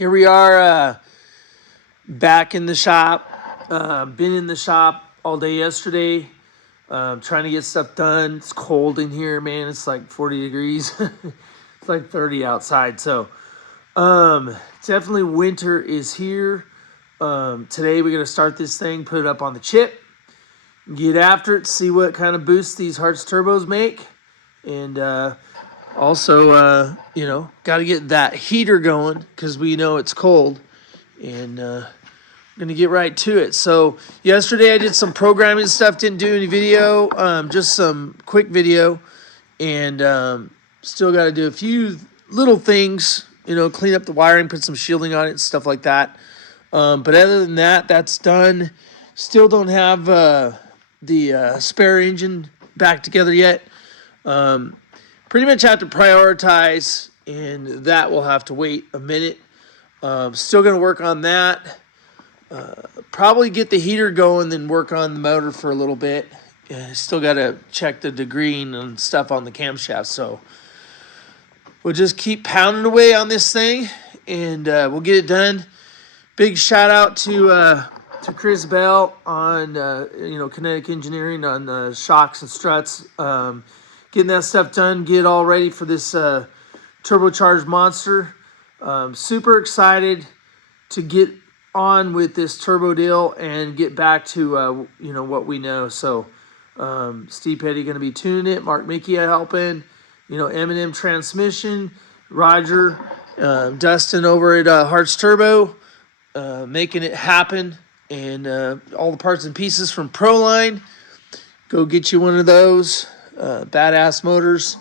here we are, back in the shop. Been in the shop all day yesterday, trying to get stuff done. It's cold in here, man. It's like 40 degrees. It's like 30 outside. So definitely winter is here. Today we're going to start this thing, put it up on the chip, get after it, see what kind of boost these Harts turbos make. And also, got to get that heater going because we know it's cold. And going to get right to it. So yesterday I did some programming stuff, didn't do any video, just some quick video. And still got to do a few little things, clean up the wiring, put some shielding on it and stuff like that. But other than that, that's done. Still don't have the spare engine back together yet. Pretty much have to prioritize, and that will have to wait a minute. Still going to work on that. Probably get the heater going, then work on the motor for a little bit. Still got to check the degree and stuff on the camshaft. So we'll just keep pounding away on this thing, and we'll get it done. Big shout out to Chris Bell on Kinetic Engineering on shocks and struts. Getting that stuff done, get it all ready for this turbocharged monster. Super excited to get on with this turbo deal and get back to what we know. So Steve Petty going to be tuning it, Mark Mickey helping, M&M Transmission, Roger, Dustin over at Harts Turbo, making it happen, and all the parts and pieces from Proline. Go get you one of those badass motors.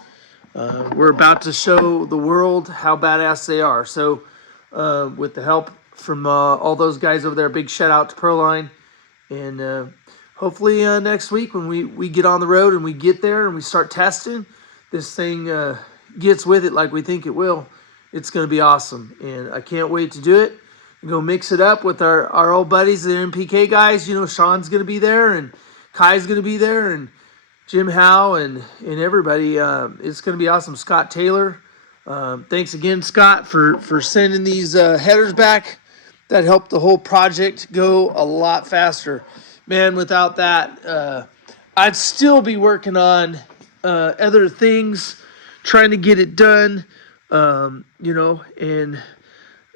We're about to show the world how badass they are. So with the help from all those guys over there, big shout out to Proline. And hopefully next week when we get on the road and we get there and we start testing, this thing gets with it like we think it will. It's going to be awesome. And I can't wait to do it. Go mix it up with our old buddies, the MPK guys. Sean's going to be there, and Kai's going to be there, and Jim Howe and everybody. It's going to be awesome. Scott Taylor. Thanks again, Scott, for sending these headers back. That helped the whole project go a lot faster. Man, without that, I'd still be working on other things, trying to get it done, and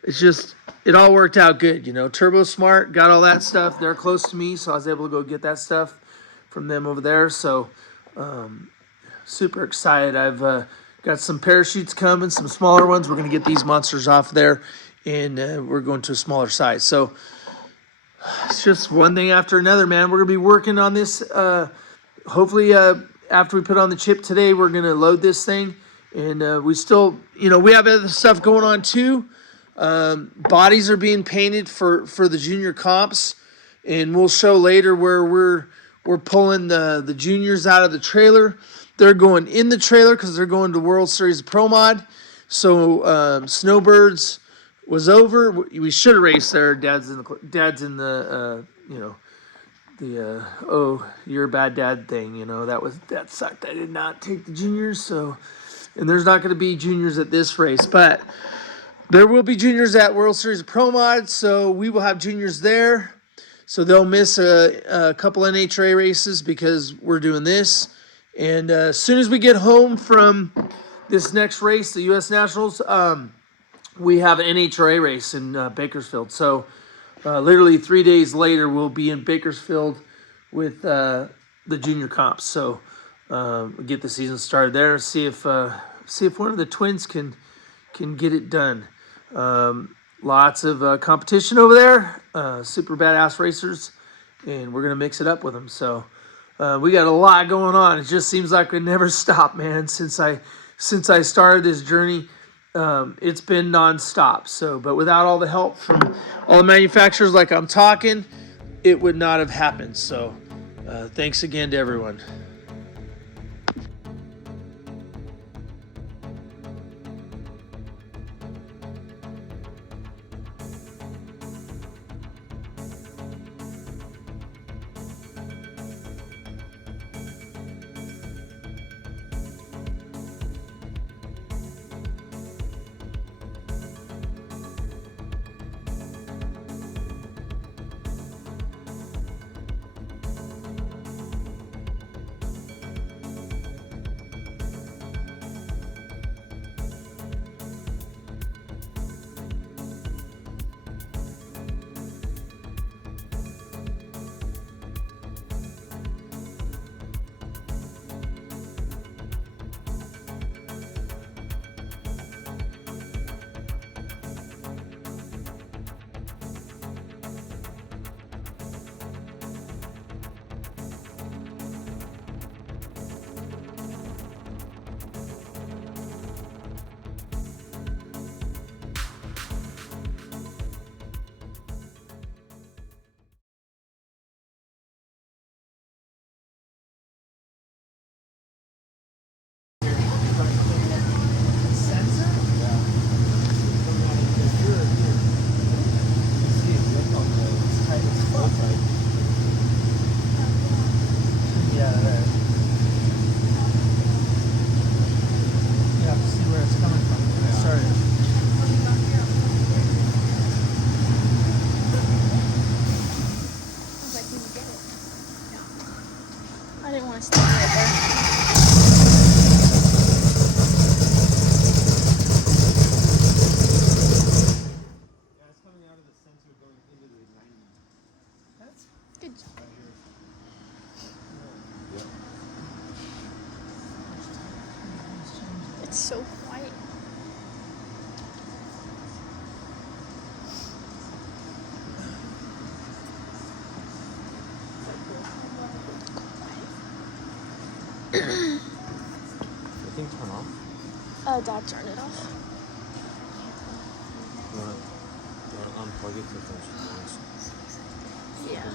it's just, it all worked out good. Turbosmart got all that stuff. They're close to me, so I was able to go get that stuff from them over there. So super excited. I've got some parachutes coming, some smaller ones. We're going to get these monsters off there, and we're going to a smaller size. So it's just one thing after another, man. We're going to be working on this. Hopefully, after we put on the chip today, we're going to load this thing. And we still, we have other stuff going on too. Bodies are being painted for the junior comps. And we'll show later where we're pulling the juniors out of the trailer. They're going in the trailer because they're going to World Series of Pro Mod. So Snowbirds was over. We should have raced there. Dad's in the oh, you're a bad dad thing. That sucked. I did not take the juniors. So, and there's not going to be juniors at this race, but there will be juniors at World Series of Pro Mod. So we will have juniors there. So they'll miss a couple NHRA races because we're doing this. And as soon as we get home from this next race, the U.S. Nationals, we have an NHRA race in Bakersfield. So literally 3 days later, we'll be in Bakersfield with the junior comps. So we'll get the season started there. See if one of the twins can get it done. Lots of competition over there. Super badass racers, and we're gonna mix it up with them. So we got a lot going on. It just seems like we never stop, man. Since I started this journey, it's been nonstop. So, but without all the help from all the manufacturers, like I'm talking, it would not have happened. So, thanks again to everyone. I didn't want to stand right there. Yeah, it's coming out of the sensor going into the 90. That's good job. Right here. Yep. It's so quiet. The thing turn off? Dad turned it off. You want to unplug it to finish it? Yeah.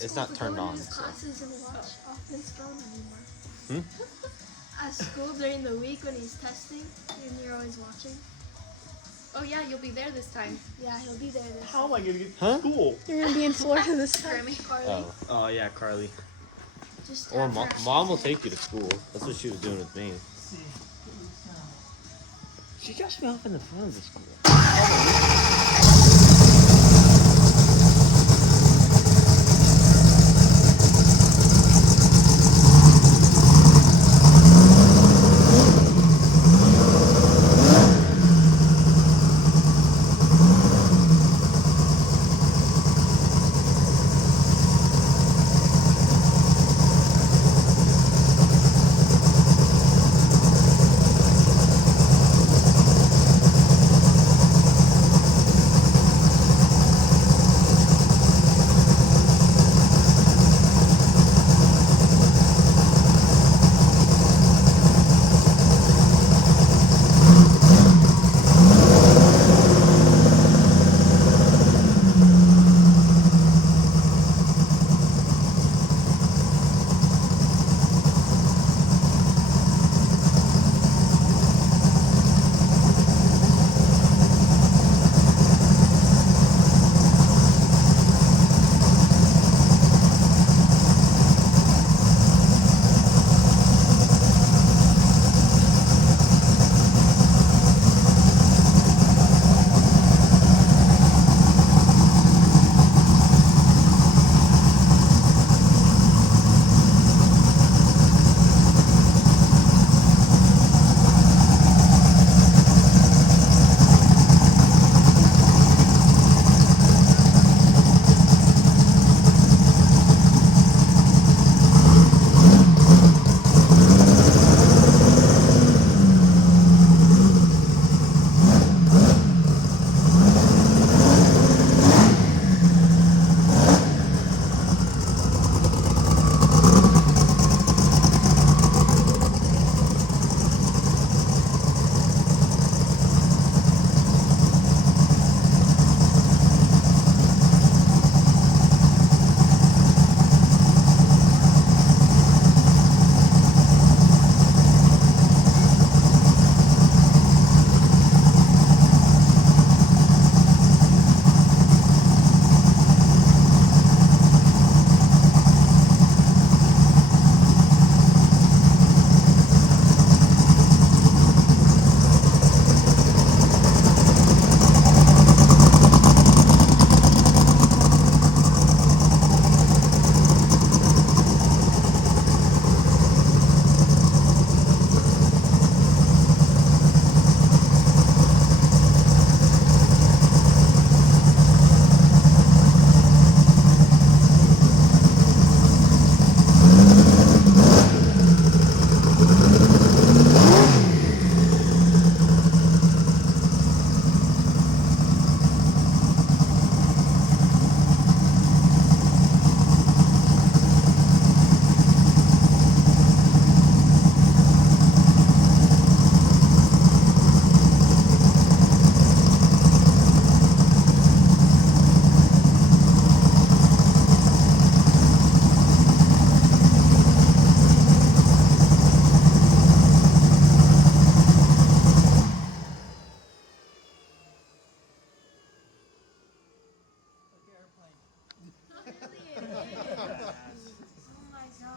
It's not turned on. So. Classes and watch off his phone anymore. Hmm? At school during the week when he's testing, and you're always watching. Oh yeah, you'll be there this time. Yeah, he'll be there this How am I gonna get to Huh? school? You're gonna be in Florida this time. Grammy, Carly. Oh yeah, Carly. Just Or after mom will take you to school. That's what she was doing with me. She drops me off in the front of the school.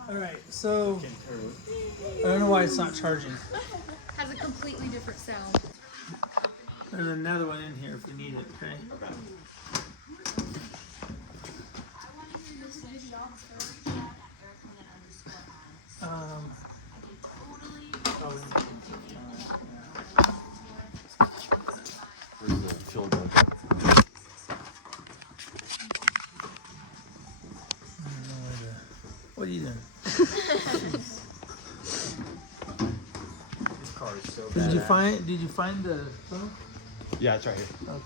Alright, so I don't know why it's not charging. Has a completely different sound. There's another one in here if we need it, okay? Where's the children? What are you doing? This car is so bad. Did you find the phone? Yeah, it's right here. Okay.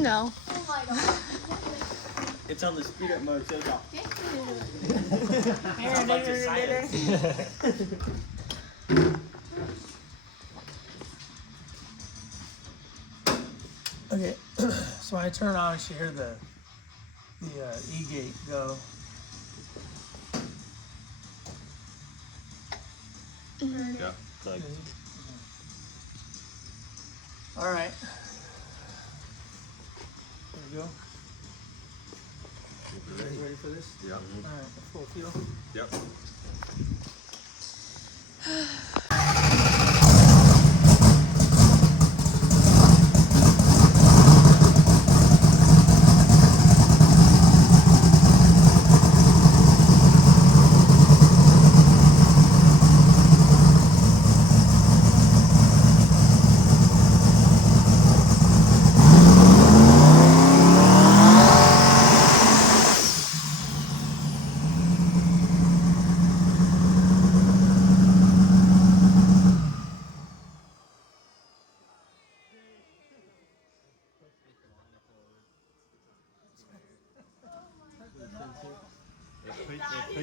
No. Oh my god. It's on the speed up mode, so it's off. Okay, so when I turn on, I should hear the E-gate go. Yeah. Like, All right. There we go. You guys ready for this? yeah. All right, full fuel. Yep.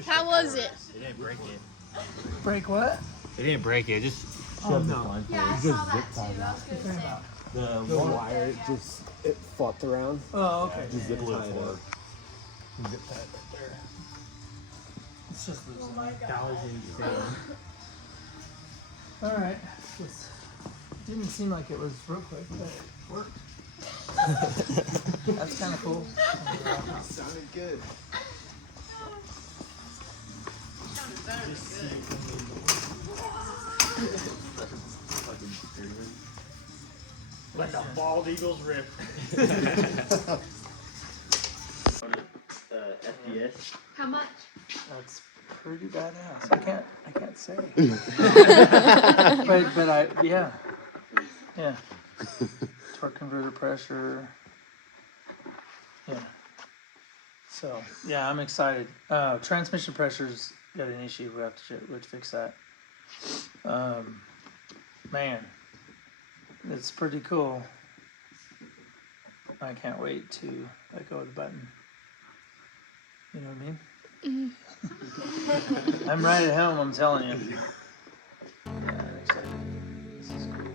How was it? It didn't break it. Break what? It didn't break it. It just Oh, shoved no. the line Yeah, I through. saw that too. I was gonna say. The wire, it flopped around. Oh, okay. Just zip Yeah, tied it up. zip tied right there. It's just this All right. This didn't seem like it was real quick, but it worked. That's kind of cool. Sounded good. Like a bald eagle's rip. FDS. How much? That's pretty badass. I can't say. but yeah. Torque converter pressure. Yeah. So yeah, I'm excited. Transmission pressure's got an issue. We have to fix that. Man, it's pretty cool. I can't wait to let go of the button. You know what I mean? I'm right at home, I'm telling you. Yeah, I'm excited. This is cool.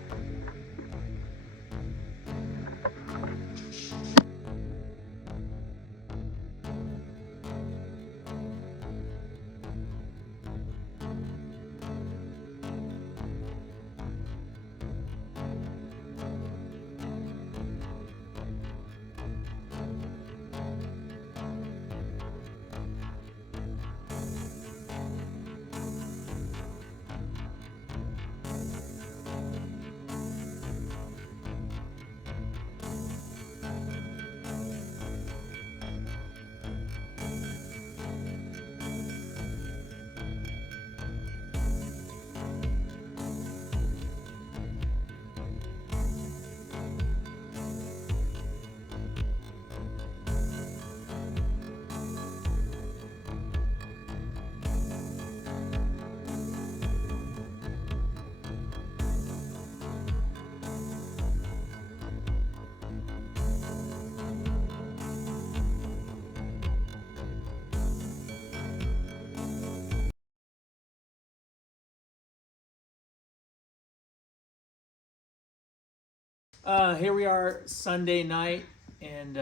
Here we are Sunday night, and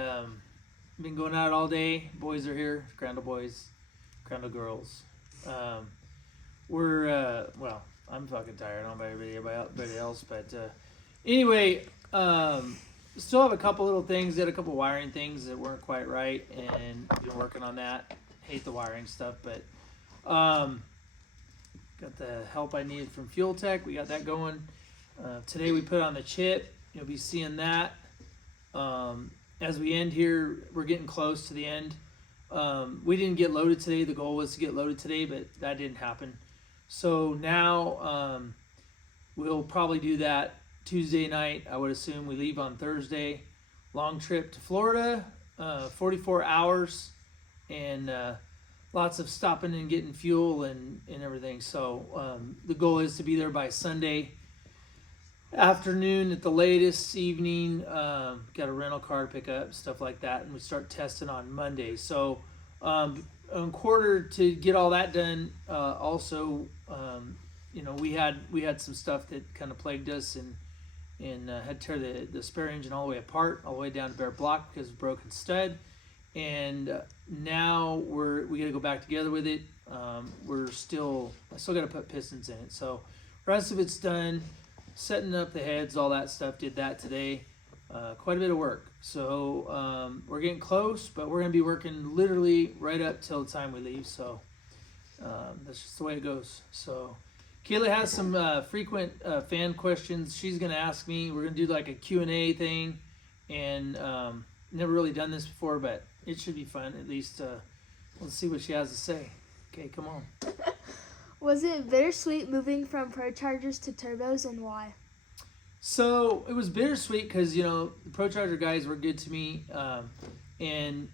been going out all day. Boys are here, Crandall boys, Crandall girls. Well, I'm fucking tired. I don't know about everybody else, but anyway, still have a couple little things. Did a couple wiring things that weren't quite right, and been working on that. Hate the wiring stuff, but got the help I needed from Fuel Tech. We got that going. Today we put on the chip. You'll be seeing that. As we end here, we're getting close to the end. We didn't get loaded today. The goal was to get loaded today, but that didn't happen. So now we'll probably do that Tuesday night. I would assume we leave on Thursday. Long trip to Florida, 44 hours, and lots of stopping and getting fuel and everything. So the goal is to be there by Sunday afternoon at the latest, evening. Got a rental car to pick up, stuff like that, and we start testing on Monday. So in quarter to get all that done, also we had some stuff that kind of plagued us and had to tear the spare engine all the way apart, all the way down to bare block because of broken stud. And now we got to go back together with it. I still got to put pistons in it. So rest of it's done. Setting up the heads, all that stuff, did that today. Quite a bit of work. So we're getting close, but we're going to be working literally right up till the time we leave. So that's just the way it goes. So Kayla has some frequent fan questions she's going to ask me. We're going to do like a Q&A thing. And never really done this before, but it should be fun. At least let's see what she has to say. Okay, come on. Was it bittersweet moving from Pro Chargers to Turbos, and why? So it was bittersweet because the Pro Charger guys were good to me, and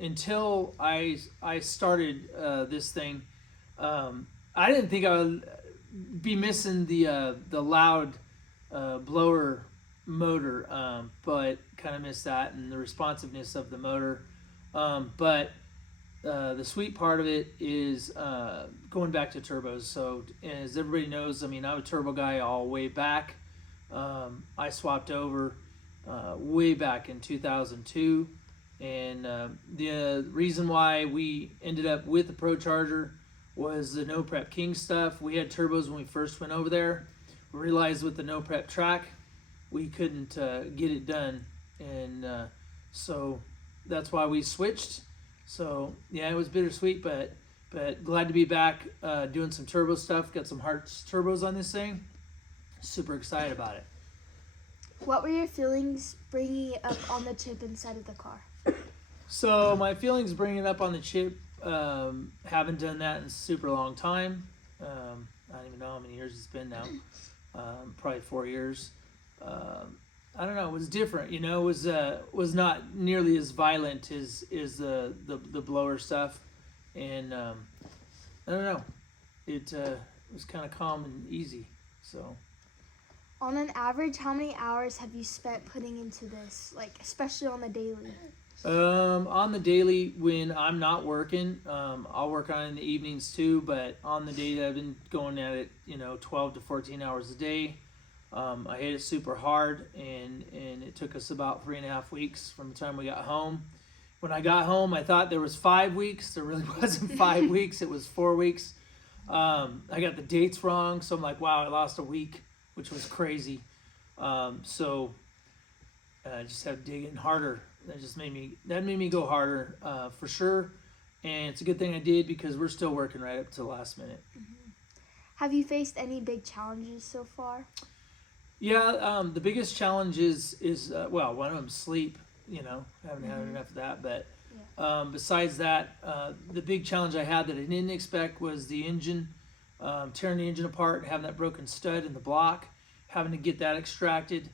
until I started this thing, I didn't think I would be missing the loud blower motor, but kind of missed that and the responsiveness of the motor, but. The sweet part of it is going back to turbos. So as everybody knows, I'm a turbo guy all the way back. I swapped over way back in 2002. And the reason why we ended up with the Pro Charger was the No Prep King stuff. We had turbos when we first went over there. We realized with the No Prep track, we couldn't get it done. And so that's why we switched. So yeah, it was bittersweet, but glad to be back doing some turbo stuff. Got some Harts turbos on this thing. Super excited about it. What were your feelings bringing it up on the chip inside of the car? So my feelings bringing it up on the chip, haven't done that in a super long time. I don't even know how many years it's been now. Probably 4 years. I don't know. It was different, It was not nearly as violent as the blower stuff, and I don't know. It was kind of calm and easy. So, on an average, how many hours have you spent putting into this? Like especially on the daily. On the daily, when I'm not working, I'll work on it in the evenings too. But on the daily, I've been going at it, 12 to 14 hours a day. I hit it super hard, and it took us about 3.5 weeks from the time we got home. When I got home, I thought there was 5 weeks. There really wasn't 5 weeks. It was 4 weeks. I got the dates wrong, so I'm like, wow, I lost a week, which was crazy. So I just had to dig in harder. That made me go harder for sure. And it's a good thing I did because we're still working right up to the last minute. Mm-hmm. Have you faced any big challenges so far? Yeah, the biggest challenge is one of them sleep. Haven't had enough of that. But besides that, the big challenge I had that I didn't expect was the engine, tearing the engine apart, having that broken stud in the block, having to get that extracted,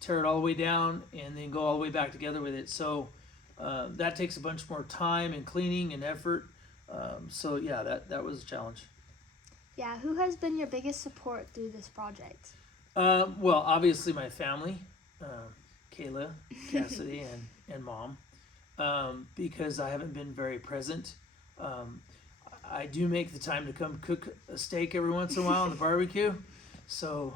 tear it all the way down, and then go all the way back together with it. So that takes a bunch more time and cleaning and effort. So yeah, that was a challenge. Yeah, who has been your biggest support through this project? Well, obviously my family, Kayla, Cassidy, and Mom, because I haven't been very present. I do make the time to come cook a steak every once in a while on the barbecue, so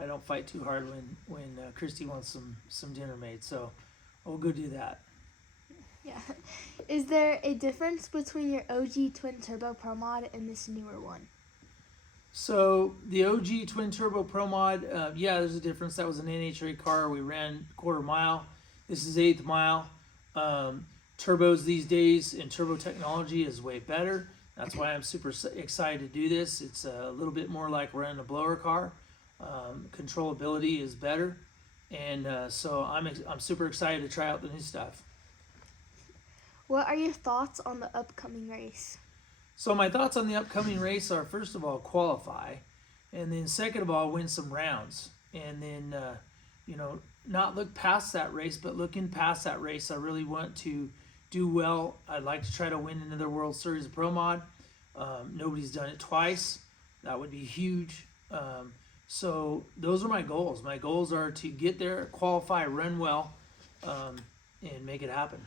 I don't fight too hard when Christy wants some dinner made. So I'll go do that. Yeah. Is there a difference between your OG twin turbo Pro Mod and this newer one? So the OG twin turbo Pro Mod, yeah, there's a difference. That was an NHRA car. We ran quarter mile. This is eighth mile. Turbos these days and turbo technology is way better. That's why I'm super excited to do this. It's a little bit more like running a blower car. Controllability is better, and so I'm super excited to try out the new stuff. What are your thoughts on the upcoming race? So my thoughts on the upcoming race are, first of all, qualify, and then second of all, win some rounds, and then not look past that race, but looking past that race, I really want to do well. I'd like to try to win another World Series of Pro Mod. Nobody's done it twice. That would be huge. So those are my goals. My goals are to get there, qualify, run well, and make it happen.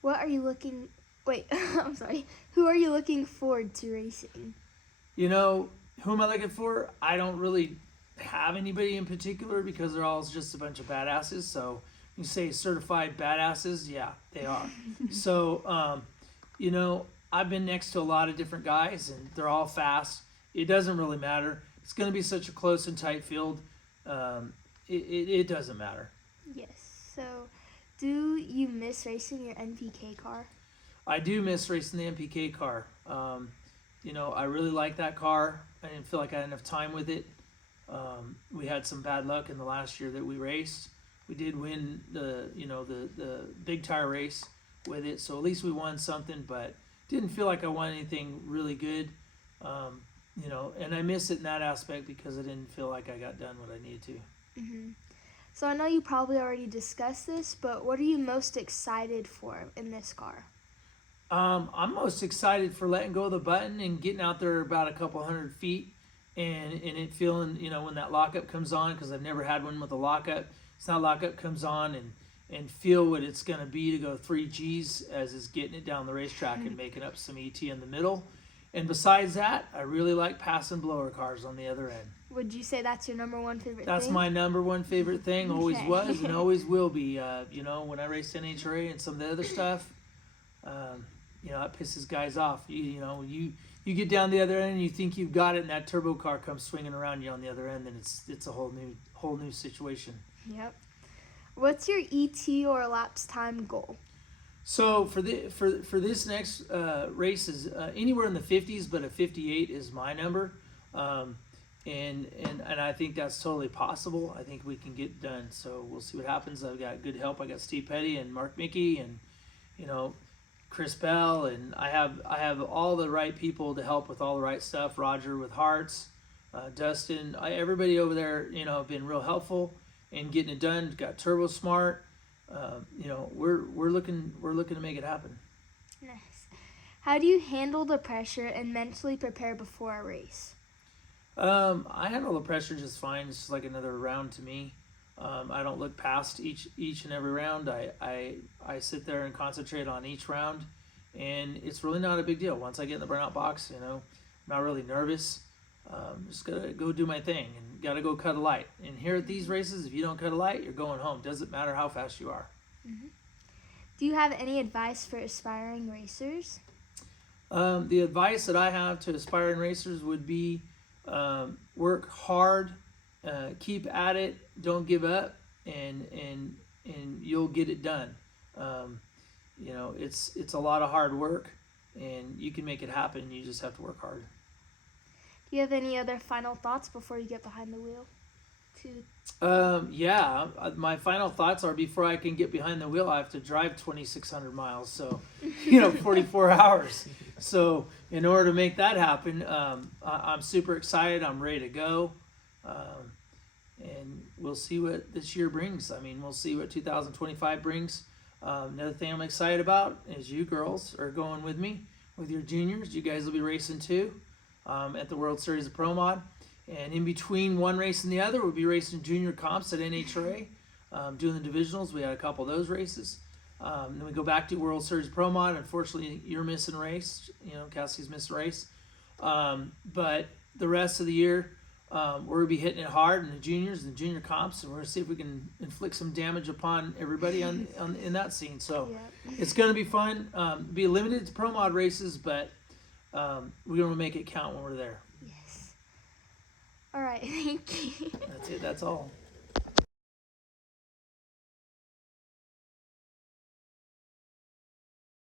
What are you looking? Wait, I'm sorry. Who are you looking forward to racing? You know, who am I looking for? I don't really have anybody in particular because they're all just a bunch of badasses. So you say certified badasses, yeah, they are. So, I've been next to a lot of different guys, and they're all fast. It doesn't really matter. It's going to be such a close and tight field. It doesn't matter. Yes. So, do you miss racing your NPK car? I do miss racing the MPK car. I really like that car. I didn't feel like I had enough time with it. We had some bad luck in the last year that we raced. We did win the big tire race with it, so at least we won something, but didn't feel like I won anything really good. And I miss it in that aspect because I didn't feel like I got done what I needed to. Mm-hmm. So I know you probably already discussed this, but what are you most excited for in this car? I'm most excited for letting go of the button and getting out there about a couple 100 feet and it feeling, when that lockup comes on, because I've never had one with a lockup. So that lockup comes on and feel what it's going to be to go 3 Gs as it's getting it down the racetrack and making up some ET in the middle. And besides that, I really like passing blower cars on the other end. Would you say that's your number one favorite That's thing? my number one favorite thing. Always Okay. was and always will be. When I raced NHRA and some of the other stuff, it pisses guys off. You get down the other end and you think you've got it, and that turbo car comes swinging around you on the other end, and it's a whole new situation. Yep. What's your ET or laps time goal? So for this next race is anywhere in the 50s, but a 58 is my number, and I think that's totally possible. I think we can get done. So we'll see what happens. I've got good help. I got Steve Petty and Mark Mickey and Chris Bell, and I have all the right people to help with all the right stuff. Roger with Harts, Dustin, everybody over there, have been real helpful in getting it done. Got Turbosmart. We're looking to make it happen. Nice. How do you handle the pressure and mentally prepare before a race? I handle the pressure just fine. It's just like another round to me. I don't look past each and every round. I sit there and concentrate on each round, and it's really not a big deal. Once I get in the burnout box, I'm not really nervous. Just gotta go do my thing and gotta go cut a light. And here at these races, if you don't cut a light, you're going home. Doesn't matter how fast you are. Mm-hmm. Do you have any advice for aspiring racers? The advice that I have to aspiring racers would be work hard, keep at it, don't give up, and you'll get it done. It's a lot of hard work, and you can make it happen. You just have to work hard. Do you have any other final thoughts before you get behind the wheel? My final thoughts are before I can get behind the wheel, I have to drive 2,600 miles. So, 44 hours. So in order to make that happen, I'm super excited. I'm ready to go. And we'll see what this year brings. I mean, we'll see what 2025 brings. Another thing I'm excited about is you girls are going with me with your juniors. You guys will be racing too. At the World Series of Pro Mod, and in between one race and the other, we'll be racing junior comps at NHRA, doing the divisionals. We had a couple of those races. Then we go back to World Series of Pro Mod. Unfortunately, you're missing a race. Cassie's missing a race. But the rest of the year, We're gonna be hitting it hard in the juniors and junior comps, and we're gonna see if we can inflict some damage upon everybody in that scene. So it's gonna be fun. Be limited to pro mod races, but we're gonna make it count when we're there. Yes. All right. Thank you. That's it. That's all.